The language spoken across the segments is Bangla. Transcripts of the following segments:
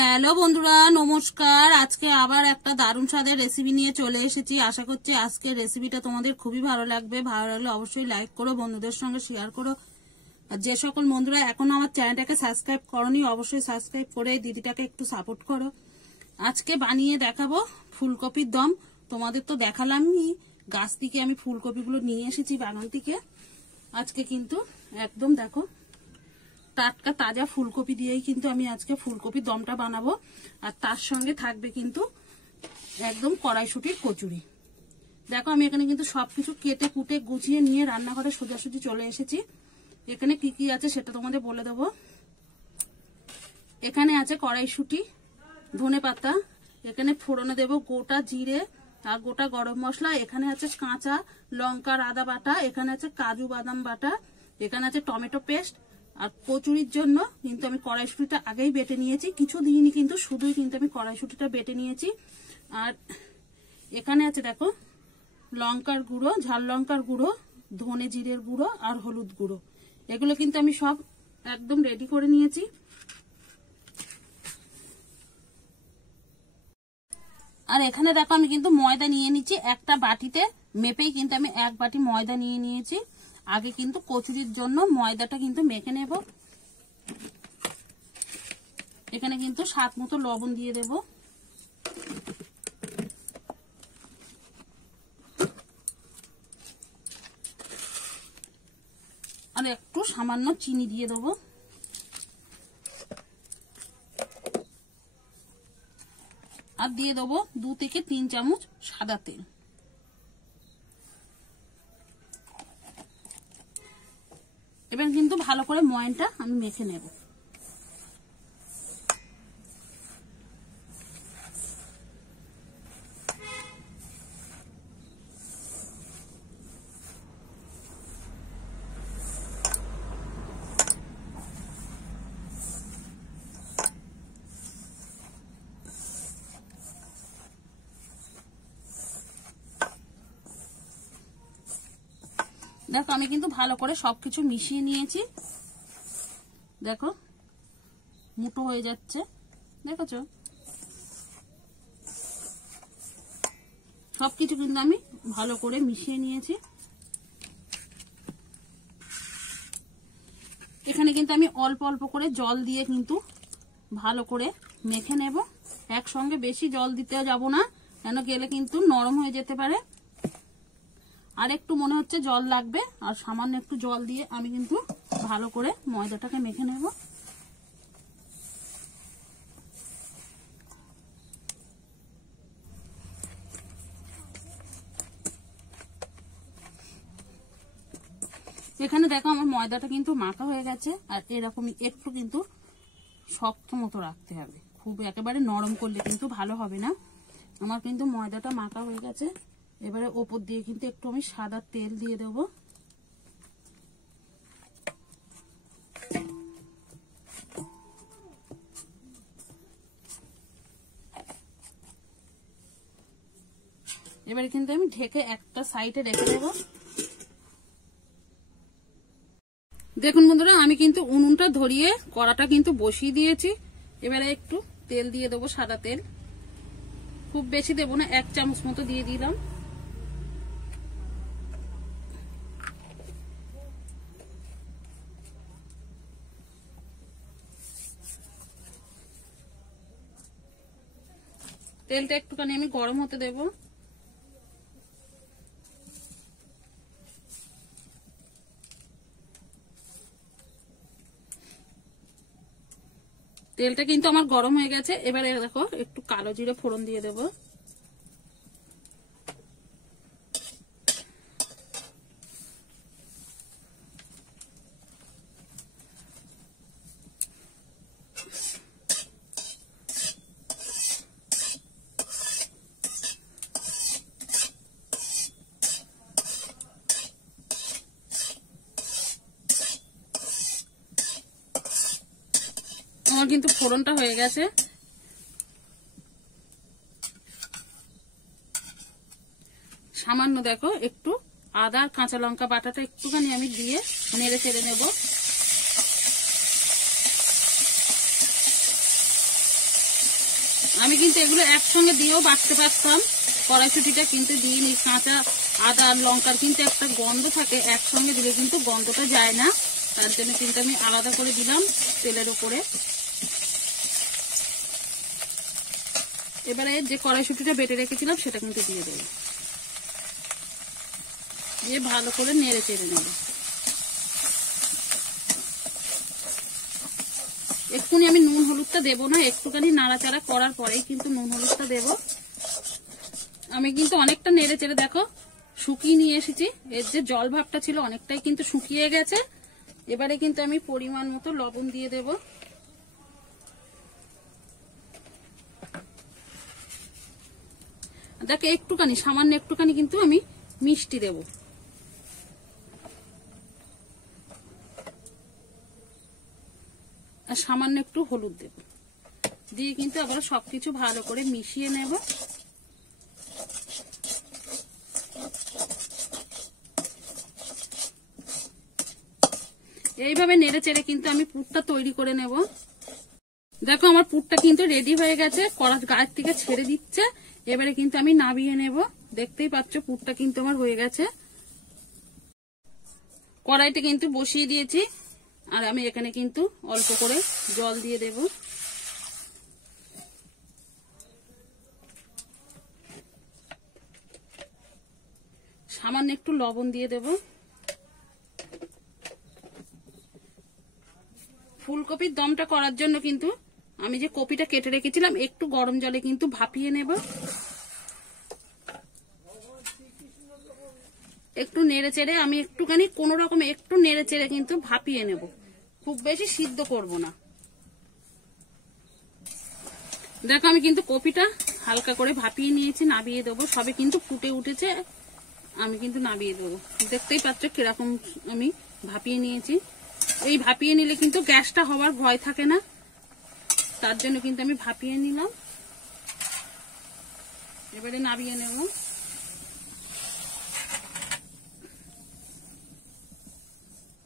হ্যালো বন্ধুরা, নমস্কার। আজকে আবার একটা দারুণ স্বাদের রেসিপি নিয়ে চলে এসেছি। আশা করছি আজকের রেসিপিটা তোমাদের খুবই ভালো লাগবে। ভালো লাগলে অবশ্যই লাইক করো, বন্ধুদের সঙ্গে শেয়ার করো। আর যে সকল বন্ধুরা এখনো আমার চ্যানেলটাকে সাবস্ক্রাইব করোনি, অবশ্যই সাবস্ক্রাইব করে দিদিটাকে একটু সাপোর্ট করো। আজকে বানিয়ে দেখাবো ফুলকপির দম। তোমাদের তো দেখালামই, গাছ থেকে আমি ফুলকপিগুলো নিয়ে এসেছি বাগান থেকে। আজকে কিন্তু একদম দেখো টাটকা তাজা ফুলকপি দিয়েই কিন্তু আমি আজকে ফুলকপির দমটা বানাবো। আর তার সঙ্গে থাকবে কিন্তু একদম কড়াইশুঁটির কচুরি। দেখো আমি এখানে কিন্তু সবকিছু কেটে কুটে গুছিয়ে নিয়ে রান্নাঘরে সোজাসুজি চলে এসেছি। এখানে কি কি আছে সেটা তোমাদের বলে দেবো। এখানে আছে কড়াইশুঁটি, ধনেপাতা, এখানে ফোড়নে দেবো গোটা জিরে আর গোটা গরম মশলা, এখানে আছে কাঁচা লঙ্কা আদা বাটা, এখানে আছে কাজু বাদাম বাটা, এখানে আছে টমেটো পেস্ট। আর কচুরির জন্য কিন্তু আমি কড়াইশুঁটিটা আগেই বেটে নিয়েছি, কিছু দিইনি কিন্তু, শুধুই কিন্তু আমি কড়াইশুঁটিটা বেটে নিয়েছি। আর এখানে আছে দেখো লঙ্কার গুঁড়ো, ঝাল লঙ্কার গুঁড়ো, ধনে জিরের গুঁড়ো আর হলুদ গুঁড়ো। এগুলো কিন্তু আমি সব একদম রেডি করে নিয়েছি। আর এখানে দেখো আমি কিন্তু ময়দা নিয়ে নিচ্ছি একটা বাটিতে মেপেই, কিন্তু আমি এক বাটি ময়দা নিয়ে নিয়েছি। আগে কিন্তু কচুরির জন্য ময়দাটা কিন্তু মেখে নেব। এখানে কিন্তু স্বাদ মতো লবণ দিয়ে দেব। আর একটু সামান্য চিনি দিয়ে দেবো। আর দিয়ে দেবো 2 থেকে 3 চামচ সাদা তেল। এবার কিন্তু ভালো করে ময়ানটা আমি মেখে নেব। দেখো আমি কিন্তু ভালো করে সবকিছু মিশিয়ে নিয়েছি। দেখো মুঠো হয়ে যাচ্ছে, দেখেছো? সবকিছু কিন্তু আমি ভালো করে মিশিয়ে নিয়েছি। এখানে কিন্তু আমি অল্প অল্প করে জল দিয়ে কিন্তু ভালো করে মেখে নেব। একসঙ্গে বেশি জল দিতে যাব না, কেন গেলে কিন্তু নরম হয়ে যেতে পারে। আর একটু মনে হচ্ছে জল লাগবে, আর সামান্য একটু জল দিয়ে আমি কিন্তু ভালো করে ময়দাটাকে মেখে নেব। এখানে দেখো আমার ময়দাটা কিন্তু মাখা হয়ে গেছে। আর এরকমই একটু কিন্তু শক্ত মতো রাখতে হবে, খুব একেবারে নরম করলে কিন্তু ভালো হবে না। আমার কিন্তু ময়দাটা মাখা হয়ে গেছে। এবারে ওপর দিয়ে কিন্তু একটু আমি সাদা তেল দিয়ে দেব। এবারে কিন্তু আমি ঢেকে একটা সাইডে রেখে দেব। দেখুন বন্ধুরা, আমি কিন্তু উনুনটা ধরিয়ে কড়াটা কিন্তু বসিয়ে দিয়েছি। এবারে একটু তেল দিয়ে দেবো, সাদা তেল। খুব বেশি দেবো না, 1 চামচ মতো দিয়ে দিলাম। তেলটা একটুখানি আমি গরম হতে দেব। তেলটা কিন্তু আমার গরম হয়ে গেছে। এবারে দেখো একটু কালো জিরে ফোড়ন দিয়ে দেব। আমার কিন্তু ফোড়নটা হয়ে গেছে। সামান্য দেখো একটু আদা কাঁচা লঙ্কা বাটাটা একটুখানি আমি দিয়ে নেড়ে চেড়ে নেব। আমি কিন্তু এগুলো একসঙ্গে দিয়েও বাটতে পারতাম, কড়াইশুঁটিটা কিন্তু দিইনি। কাঁচা আদা আর লঙ্কার কিন্তু একটা গন্ধ থাকে, একসঙ্গে দিলে কিন্তু গন্ধটা যায় না, তার জন্য কিন্তু আমি আলাদা করে দিলাম তেলের উপরে। এবারে যে কড়াইশুঁটিটা বেটে রেখেছিলাম সেটা কিন্তু দিয়ে দেবো, দিয়ে ভালো করে নেড়ে চেড়ে নেব। একটুখানি আমি নুন হলুদটা দেবো না, একটুখানি নাড়াচাড়া করার পরেই কিন্তু নুন হলুদটা দেব। আমি কিন্তু অনেকটা নেড়ে চেড়ে দেখো শুকিয়ে নিয়ে এসেছি, এর যে জল ভাবটা ছিল অনেকটাই কিন্তু শুকিয়ে গেছে। এবারে কিন্তু আমি পরিমাণ মতো লবণ দিয়ে দেব। দেখো একটুখানি, সামান্য একটুখানি কিন্তু আমি মিষ্টি দেব। আর সামান্য একটু হলুদ দেব, দিয়ে কিন্তু আবার সবকিছু ভালো করে মিশিয়ে নেব। এইভাবে নেড়ে চেড়ে কিন্তু আমি পুরটা তৈরি করে নেব। দেখো আমার পুরটা কিন্তু রেডি হয়ে গেছে, কড়ার গায়ের থেকে ছেড়ে দিচ্ছে। এবারে কিন্তু আমি নামিয়ে নেব। দেখতেই পাচ্ছ পুরটা কিন্তু আমার হয়ে গেছে। কড়াইটা কিন্তু বসিয়ে দিয়েছি, আর আমি এখানে কিন্তু অল্প করে জল দিয়ে দেব। সামান্য একটু লবণ দিয়ে দেব। ফুলকপির দমটা করার জন্য কিন্তু আমি যে কপিটা কেটে রেখেছিলাম একটু গরম জলে কিন্তু ভাপিয়ে নেব। একটু নেড়ে চেড়ে আমি একটুখানি কোনো রকম একটু নেড়ে চেড়ে কিন্তু ভাপিয়ে নেব, খুব বেশি সিদ্ধ করব না। দেখো আমি কিন্তু কপিটা হালকা করে ভাপিয়ে নিয়েছি, নামিয়ে দেবো। সবে কিন্তু ফুটে উঠেছে, আমি কিন্তু নামিয়ে দেবো। দেখতেই পাচ্ছ কিরকম আমি ভাপিয়ে নিয়েছি। এই ভাপিয়ে নিলে কিন্তু গ্যাসটা হওয়ার ভয় থাকে না, তার জন্য কিন্তু আমি ভাপিয়ে নিলাম। এবারে নামিয়ে নেব।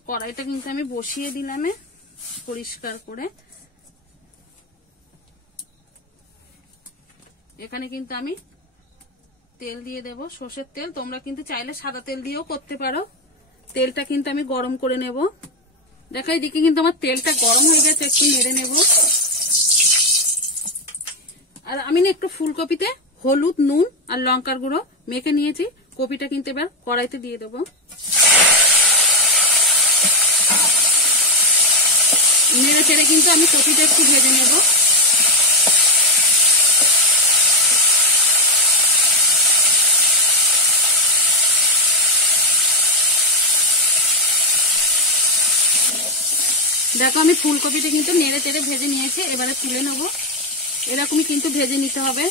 কড়াইটা কিন্তু আমি বসিয়ে দিলাম পরিষ্কার করে। এখানে কিন্তু আমি তেল দিয়ে দেব, সর্ষের তেল। তোমরা কিন্তু চাইলে সাদা তেল দিয়েও করতে পারো। তেলটা কিন্তু আমি গরম করে নেব। দেখো এদিকে কিন্তু আমার তেলটা গরম হয়ে গেছে, একটু নেড়ে নেব। আর আমি না একটু ফুলকপিতে হলুদ, নুন আর লঙ্কার গুঁড়ো মেখে নিয়েছি। কপিটা কিন্তু এবার কড়াইতে দিয়ে দেবো। নেড়ে চেড়ে কিন্তু আমি কপিটা একটু ভেজে নেব। দেখো আমি ফুলকপিটা কিন্তু নেড়ে চেড়ে ভেজে নিয়েছি, এবারে তুলে নেব। এরকমই কিন্তু ভেজে নিতে হবে।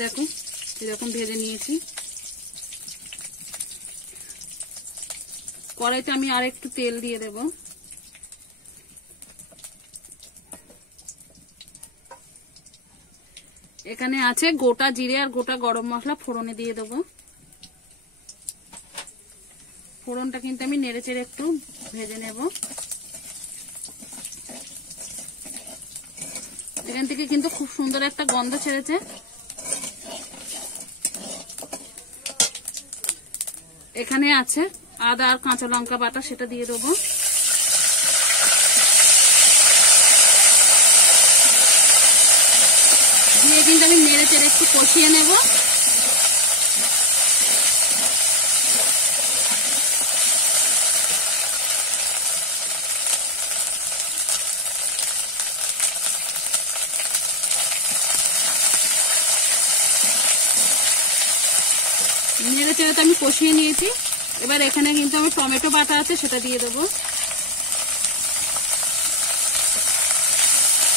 দেখো এরকম ভেজে নিয়েছি। কড়াইতে আমি আর একটু তেল দিয়ে দেব। এখানে আছে গোটা জিরে আর গোটা গরম মশলা, ফোড়নে দিয়ে দেব। ফোড়নটা কিন্তু আমি নেড়ে চেড়ে একটু ভেজে নেব। এখান থেকে কিন্তু খুব সুন্দর একটা গন্ধ ছেড়েছে। এখানে আছে আদা আর কাঁচা লঙ্কা বাটা, সেটা দিয়ে দেবো। দিয়ে কিন্তু আমি নেড়ে চেড়ে একটু কষিয়ে নেব। নেড়ে চেড়ে তো আমি কষিয়ে নিয়েছি। এবার এখানে কিন্তু আমি টমেটো বাটা আছে, সেটা দিয়ে দেবো।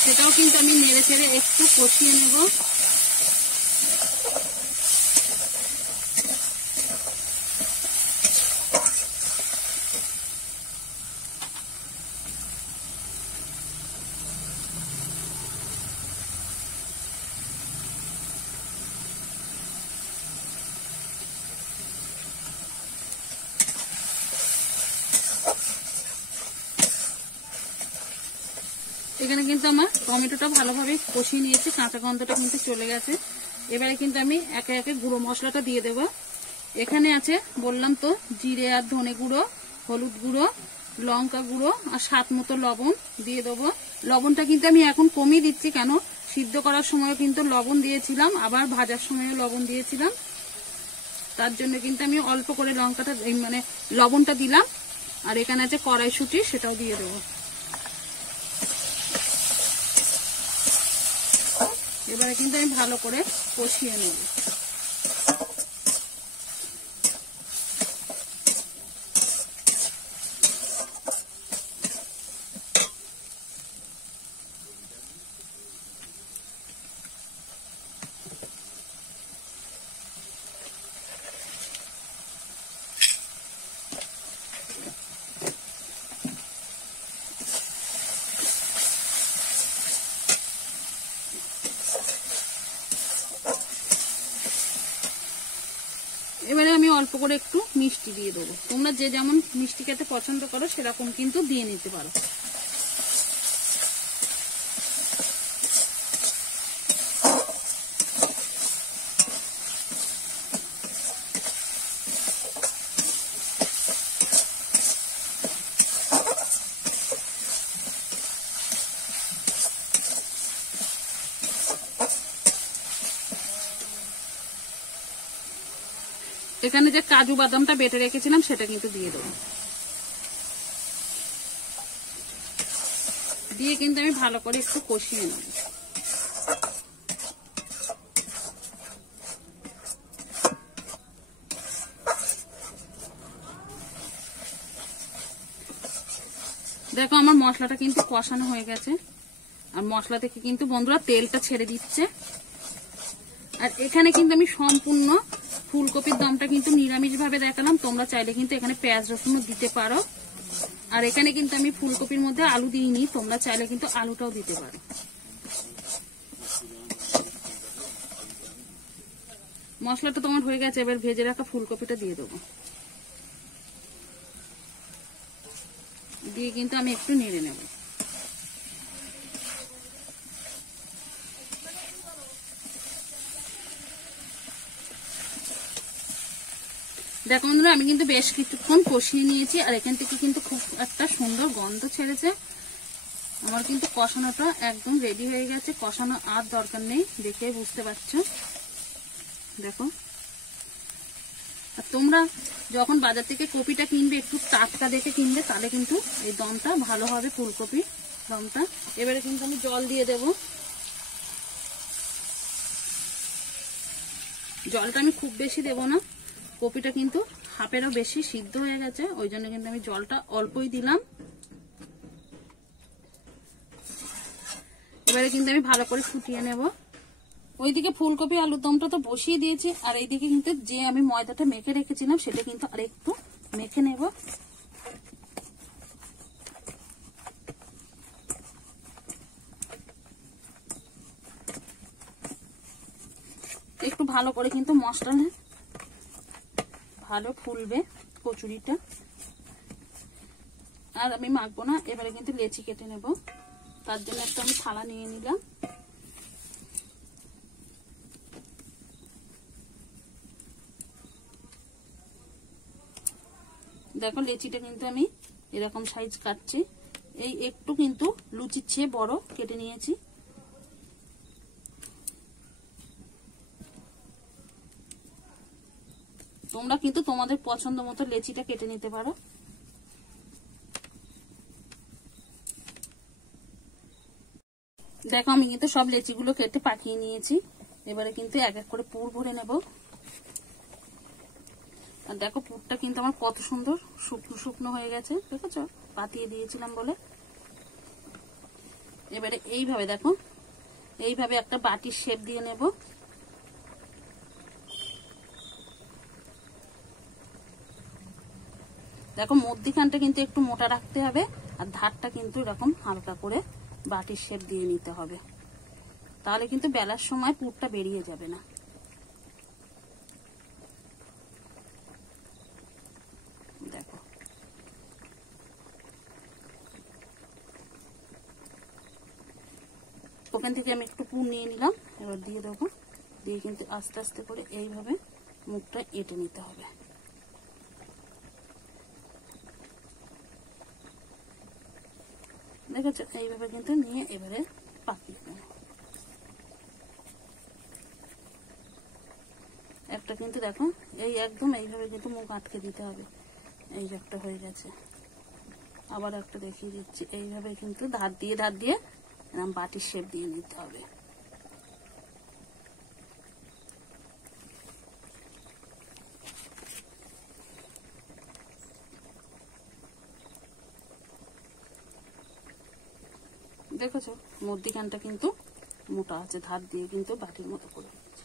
সেটাও কিন্তু আমি নেড়ে চেড়ে একটু কষিয়ে নেব। এখানে কিন্তু আমার টমেটোটা ভালোভাবে কষিয়ে নিয়েছি, কাঁচা গন্ধটা কিন্তু চলে গেছে। এবারে কিন্তু আমি একে একে গুঁড়ো মশলাটা দিয়ে দেবো। এখানে আছে বললাম তো জিরে আর ধনে গুঁড়ো, হলুদ গুঁড়ো, লঙ্কা গুঁড়ো আর স্বাদ মতো লবণ দিয়ে দেবো। লবণটা কিন্তু আমি এখন কমিয়ে দিচ্ছি, কেন সিদ্ধ করার সময় কিন্তু লবণ দিয়েছিলাম, আবার ভাজার সময়ও লবণ দিয়েছিলাম, তার জন্য কিন্তু আমি অল্প করে লঙ্কাটা মানে লবণটা দিলাম। আর এখানে আছে কড়াইশুঁটি, সেটাও দিয়ে দেবো। এবারে কিন্তু আমি ভালো করে কষিয়ে নেব। এবারে আমি অল্প করে একটু মিষ্টি দিয়ে দেবো। তোমরা যে যেমন মিষ্টি খেতে পছন্দ করো সেরকম কিন্তু দিয়ে নিতে পারো। এখানে যে কাজু বাদামটা বেটে রেখেছিলাম সেটা কিন্তু দিয়ে দেবো। দিয়ে কিন্তু আমি ভালো করে একটু কষিয়ে নেব। দেখো আমার মশলাটা কিন্তু কষানো হয়ে গেছে, আর মশলা থেকে কিন্তু বন্ধুরা তেলটা ছেড়ে দিচ্ছে। আর এখানে কিন্তু আমি সম্পূর্ণ ফুলকপির দমটা কিন্তু নিরামিষ ভাবে দেখালাম, তোমরা চাইলে কিন্তু এখানে পেঁয়াজ রসুনও দিতে পারো। আর এখানে কিন্তু আমি ফুলকপির মধ্যে আলু দিইনি, তোমরা চাইলে কিন্তু আলুটাও দিতে পারো। মশলাটা তোমার হয়ে গেছে, এবার ভেজে রাখা ফুলকপিটা দিয়ে দেবো। দিয়ে কিন্তু আমি একটু নেড়ে নেব। দেখো বন্ধুরা আমি কিন্তু বেশ কিছুক্ষণ কষিয়ে নিয়েছি, আর এখান থেকে কিন্তু খুব একটা সুন্দর গন্ধ ছেড়েছে। আমার কিন্তু কষানোটা একদম রেডি হয়ে গেছে, কষানো আর দরকার নেই, দেখে বুঝতে পারছো। দেখো, আর তোমরা যখন বাজার থেকে কপিটা কিনবে একটু টাটকা দেখে কিনবে, তাহলে কিন্তু এই দমটা ভালো হবে, ফুলকপি দমটা। এবারে কিন্তু আমি জল দিয়ে দেব। জলটা আমি খুব বেশি দেব না, কপিটা কিন্তু হাফেরও বেশি সিদ্ধ হয়ে গেছে, ওই জন্য কিন্তু আমি জলটা অল্পই দিলাম। এবারে কিন্তু আমি ভালো করে ফুটিয়ে নেব। ওইদিকে ফুলকপি আলুর দমটা তো বসিয়ে দিয়েছি, আর এইদিকে কিন্তু যে আমি ময়দাটা মেখে রেখেছিলাম সেটা কিন্তু আর একটু মেখে নেব। একটু ভালো করে কিন্তু মশলা ভালো ফুলবে কচুরিটা। আর আমি মাখবো না, এবারে কিন্তু লেচি কেটে নেব, তার জন্য একটা আমি থালা নিয়ে নিলাম। দেখো লেচিটা কিন্তু আমি এরকম সাইজ কাটছি, এই একটু কিন্তু লুচির চেয়ে বড় কেটে নিয়েছি। তোমরা কিন্তু তোমাদের পছন্দ মতো লেচিটা কেটে নিতে পারো। দেখো আমি কিন্তু সব লেচিগুলো কেটে পাকিয়ে নিয়েছি, এবারে কিন্তু এক এক করে পুর ভরে নেব। আর দেখো পুরটা কিন্তু আমার কত সুন্দর শুকনো শুকনো হয়ে গেছে, দেখেছো, পাতিয়ে দিয়েছিলাম বলে। এবারে এইভাবে দেখো, এইভাবে একটা বাটির শেপ দিয়ে নেব। দেখো মধ্যিখানটা কিন্তু একটু মোটা রাখতে হবে, আর ধারটা কিন্তু এরকম হালকা করে বাটির শেপ দিয়ে নিতে হবে, তাহলে কিন্তু বেলার সময় পুরটা বেরিয়ে যাবে না। দেখো ওখান থেকে আমি একটু পুর নিয়ে নিলাম, এবার দিয়ে দেবো। দিয়ে কিন্তু আস্তে আস্তে করে এইভাবে মুখটা এঁটে নিতে হবে। দেখেছো, এইভাবে কিন্তু নিয়ে এবারে পাকিয়ে দেবো। একটা কিন্তু দেখো এই একদম এইভাবে কিন্তু মুখ আটকে দিতে হবে। এই একটা হয়ে গেছে, আবার একটা দেখিয়ে দিচ্ছি। এইভাবে কিন্তু ধার দিয়ে এরকম বাটির শেপ দিয়ে নিতে হবে। দেখেছো, মধ্যিখানটা কিন্তু মোটা আছে, ধার দিয়ে কিন্তু বাটির মতো করে দিচ্ছি।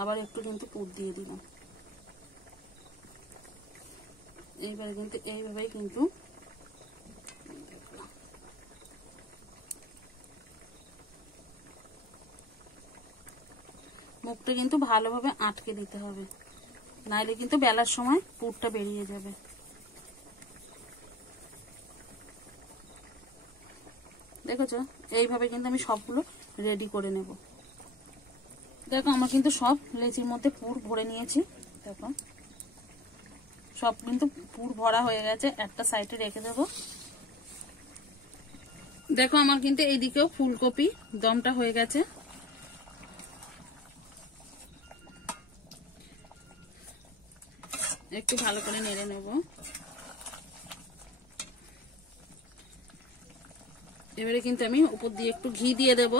আবার একটু কিন্তু পুর দিয়ে দিলাম। এইবারে কিন্তু এইভাবেই কিন্তু মুখটা কিন্তু ভালোভাবে আটকে দিতে হবে, নাইলে কিন্তু বেলার সময় পুরটা বেরিয়ে যাবে। দেখেছো, এইভাবে কিন্তু আমি সবগুলো রেডি করে নেব। দেখো আমার কিন্তু সব লেচির মধ্যে পুর ভরে নিয়েছি। দেখো সব কিন্তু পুর ভরা হয়ে গেছে, একটা সাইডে রেখে দেবো। দেখো আমার কিন্তু এইদিকেও ফুলকপি দমটা হয়ে গেছে। একটু ভালো করে নেড়ে নেব। এবারে কিন্তু আমি উপর দিয়ে একটু ঘি দিয়ে দেব।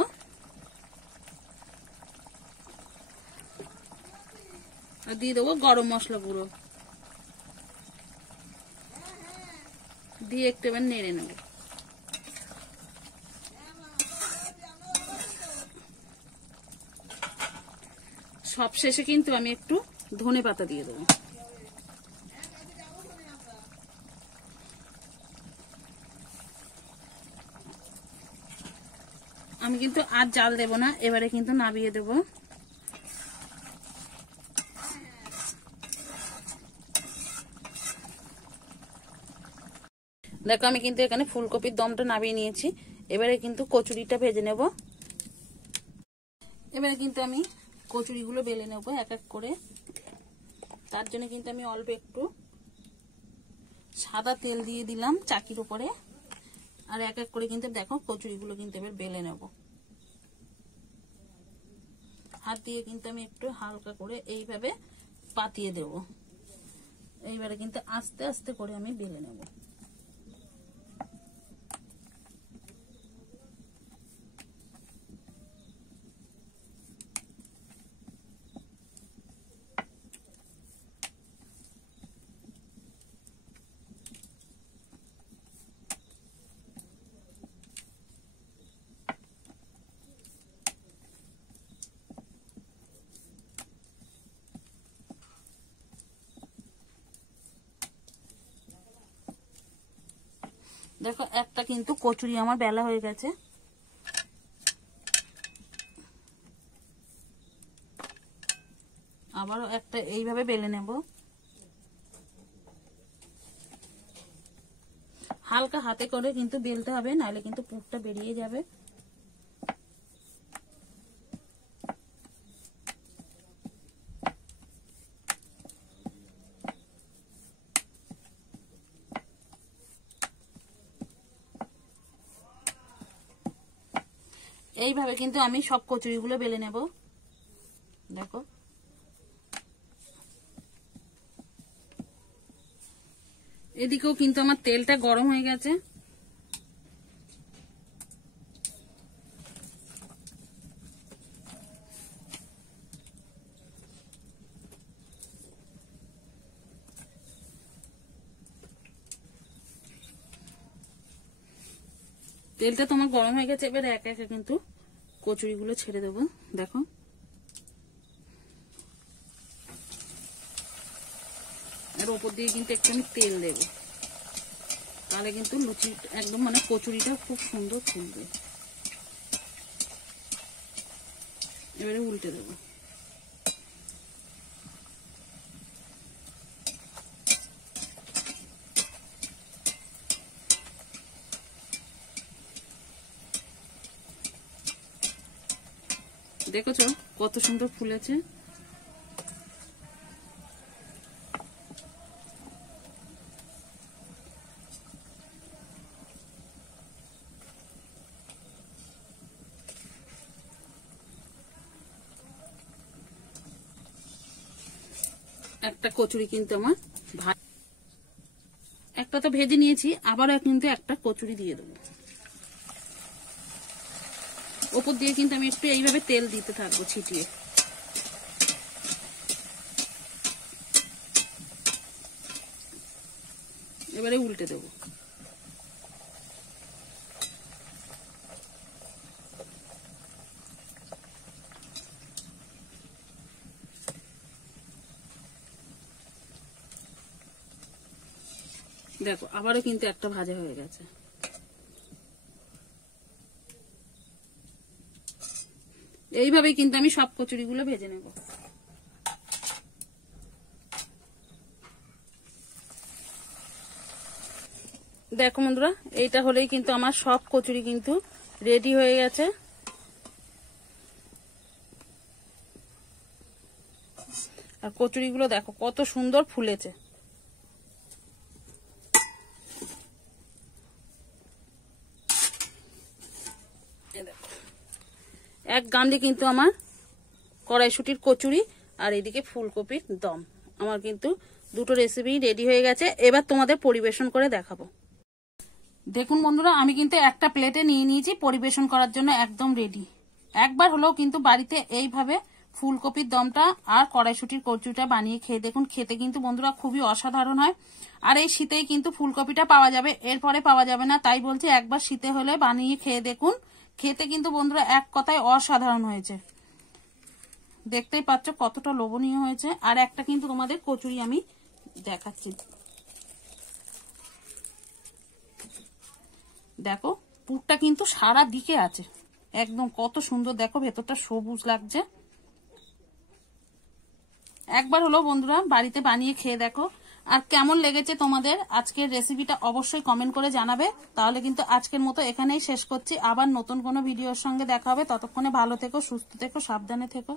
আর দিয়ে দেবো গরম মশলা গুঁড়ো, দিয়ে একটু এবার নেড়ে নেব। সব শেষে কিন্তু আমি একটু ধনে পাতা দিয়ে দেবো। আমি কিন্তু আর জাল দেব না, এবারে কিন্তু নামিয়ে দেব। দেখো আমি কিন্তু এখানে ফুলকপির দমটা নামিয়ে নিয়েছি। এবারে কিন্তু কচুরিটা ভেজে নেব। এবারে কিন্তু আমি কচুরিগুলো বেলে নেব এক এক করে। তার জন্য কিন্তু আমি অল্প একটু সাদা তেল দিয়ে দিলাম চাকির উপরে। আর এক এক করে কিন্তু দেখো কচুরিগুলো কিন্তু এবার বেলে নেব। হাত দিয়ে কিন্তু আমি একটু হালকা করে এইভাবে পাতিয়ে দেব। এইবারে কিন্তু আস্তে আস্তে করে আমি বেলে নেব। দেখো একটা কিন্তু কচুরি আমার বেলা হয়ে গেছে। আবারও একটা এইভাবে বেলে নেব। হালকা হাতে করে কিন্তু বেলতে হবে, নাহলে কিন্তু পুরটা বেরিয়ে যাবে। এইভাবে কিন্তু আমি সব কচুরিগুলো বেলে নেব। দেখো এদিকেও কিন্তু আমার তেলটা গরম হয়ে গেছে। তেলটা তোমার গরম হয়ে গেছে। এবার একে একে কিন্তু কচুরিগুলো ছেড়ে দেবো। দেখো এর উপর দিয়ে কিন্তু একটু আমি তেল দেব, তাহলে কিন্তু লুচি একদম মানে কচুরিটা খুব সুন্দর ফুলবে। এবারে উল্টে দেবো। দেখেছো কত সুন্দর ফুলেছে। একটা কচুরি কিন্তু আমার একটা তো ভেজে নিয়েছি, আবারও কিন্তু একটা কচুরি দিয়ে দেবো। ওপর দিয়ে কিন্তু আমি একটু এইভাবে তেল দিতে থাকবো ছিটিয়ে। এবারে উল্টে দেবো। দেখো আবারও কিন্তু একটা ভাজা হয়ে গেছে। এইভাবে কিন্তু আমি সব কচুরিগুলো ভেজে নেব। দেখো বন্ধুরা, এইটা হলেই কিন্তু আমার সব কচুরি কিন্তু রেডি হয়ে গেছে। আর কচুরিগুলো দেখো কত সুন্দর ফুলেছে। এক গামলি কিন্তু আমার কড়াইশুটির কচুরি আর এদিকে ফুলকপির দম, আমার কিন্তু দুটো রেসিপি রেডি হয়ে গেছে। এবার তোমাদের পরিবেশন করে দেখাবো। দেখুন বন্ধুরা, আমি কিন্তু একটা প্লেটে নিয়ে নিয়েছি, পরিবেশন করার জন্য একদম রেডি। একবার হলেও কিন্তু বাড়িতে এইভাবে ফুলকপির দমটা আর কড়াইশুটির কচুরিটা বানিয়ে খেয়ে দেখুন। খেতে কিন্তু বন্ধুরা খুবই অসাধারণ হয়। আর এই শীতেই কিন্তু ফুলকপিটা পাওয়া যাবে, এরপরে পাওয়া যাবে না, তাই বলছি একবার শীতে হলে বানিয়ে খেয়ে দেখুন। খেতে কিন্তু বন্ধুরা এক কথায় অসাধারণ হয়েছে। দেখতেই পাচ্ছ কতটা লোভনীয় হয়েছে। আর একটা কিন্তু তোমাদের কচুরি আমি দেখাচ্ছি। দেখো পুরটা কিন্তু সারা দিকে আছে, একদম কত সুন্দর। দেখো ভেতরটা সবুজ লাগছে। একবার হলো বন্ধুরা বাড়িতে বানিয়ে খেয়ে দেখো। আর কেমন লেগেছে তোমাদের আজকের রেসিপিটা অবশ্যই কমেন্ট করে জানাবে। তাহলে কিন্তু আজকের মতো এখানেই শেষ করছি। আবার নতুন কোনো ভিডিওর সঙ্গে দেখা হবে। ততক্ষণে ভালো থেকো, সুস্থ থেকো, সাবধানে থেকো।